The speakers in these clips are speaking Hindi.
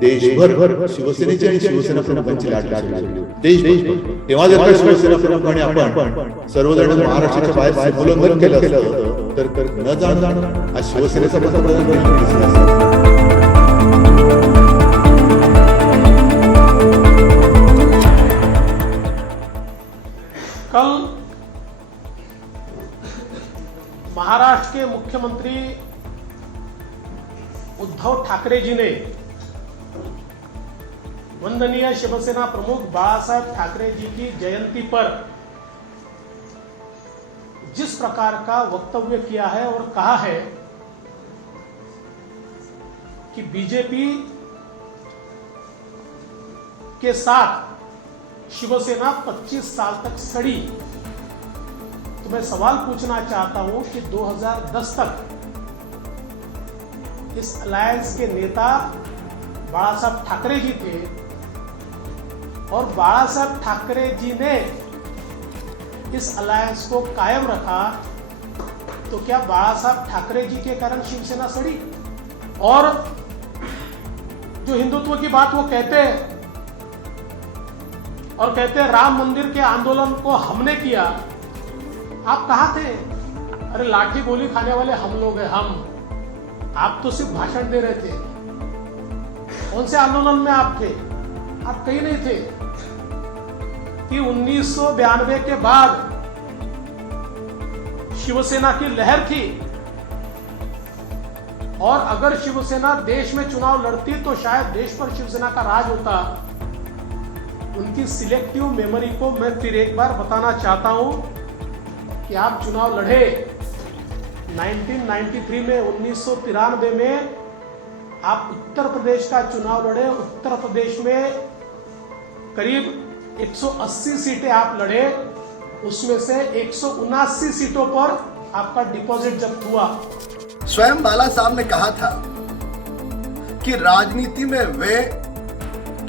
देशभर शिवसेनेची आणि शिवसेना प्रमुखांची लाट लागली देशभर. तेव्हा जर का शिवसेना प्रमुखांनी आपण सर्वजण महाराष्ट्राच्या बाहेर उल्लंघन केलं असतं तर न जाणं आज शिवसेनेचा पंतप्रधान कल महाराष्ट्र के मुख्यमंत्री उद्धव ठाकरे जी ने वंदनीय शिवसेना प्रमुख बाळासाहेब ठाकरे जी की जयंती पर जिस प्रकार का वक्तव्य किया है और कहा है कि बीजेपी के साथ शिवसेना 25 साल तक सड़ी, तो मैं सवाल पूछना चाहता हूं कि 2010 तक इस अलायंस के नेता बाळासाहेब ठाकरे जी थे और बाळासाहेब ठाकरे जी ने इस अलायंस को कायम रखा, तो क्या बाळासाहेब ठाकरे जी के कारण शिवसेना सड़ी? और जो हिंदुत्व की बात वो कहते हैं और कहते हैं राम मंदिर के आंदोलन को हमने किया, आप कहां थे? अरे लाठी गोली खाने वाले हम लोग हैं, हम। आप तो सिर्फ भाषण दे रहे थे। कौन से आंदोलन में आप थे? आप कहीं नहीं थे कि 1992 के बाद शिवसेना की लहर थी और अगर शिवसेना देश में चुनाव लड़ती तो शायद देश पर शिवसेना का राज होता। उनकी सिलेक्टिव मेमोरी को मैं फिर एक बार बताना चाहता हूं कि आप चुनाव लड़े 1993 में, 1993 में आप उत्तर प्रदेश का चुनाव लड़े। उत्तर प्रदेश में करीब 180 सीटें आप लड़े, उसमें से 179 सीटों पर आपका डिपॉजिट जब्त हुआ। स्वयं बाला साहब ने कहा था कि राजनीति में वे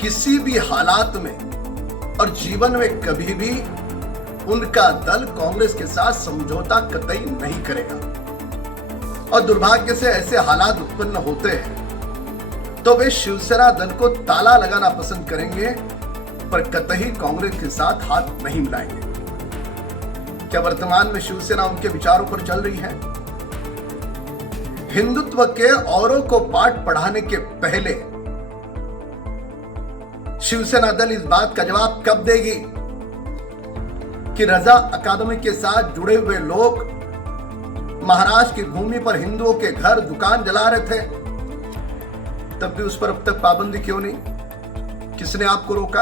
किसी भी हालात में और जीवन में कभी भी उनका दल कांग्रेस के साथ समझौता कतई नहीं करेगा, और दुर्भाग्य से ऐसे हालात उत्पन्न होते हैं तो वे शिवसेना दल को ताला लगाना पसंद करेंगे पर कतई कांग्रेस के साथ हाथ नहीं मिलाएंगे। क्या वर्तमान में शिवसेना उनके विचारों पर चल रही है? हिंदुत्व के औरों को पाठ पढ़ाने के पहले शिवसेना दल इस बात का जवाब कब देगी कि रजा अकादमी के साथ जुड़े हुए लोग महाराष्ट्र की भूमि पर हिंदुओं के घर दुकान जला रहे थे, तब भी उस पर अब तक पाबंदी क्यों नहीं? किसने आपको रोका?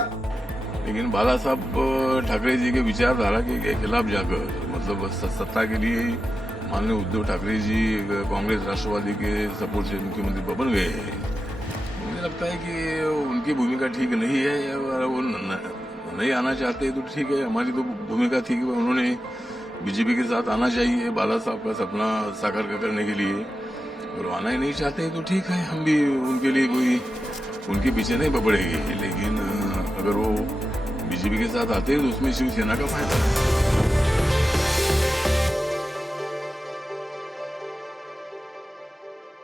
लेकिन बाला साहब ठाकरे जी के विचारधारा के खिलाफ जाकर मतलब सत्ता के लिए माननीय उद्धव ठाकरे जी कांग्रेस राष्ट्रवादी के सपोर्ट से मुख्यमंत्री बन गए हैं। मुझे लगता है कि उनकी भूमिका ठीक नहीं है, अगर वो नहीं आना चाहते तो ठीक है। हमारी तो भूमिका थी कि उन्होंने बीजेपी के साथ आना चाहिए बाला साहब का सपना साकार करने के लिए, और आना ही नहीं चाहते तो ठीक है, हम भी उनके लिए कोई उनके पीछे नहीं पड़ेगी। लेकिन अगर वो बीजेपी के साथ आते हैं तो उसमें शिवसेना का फायदा है।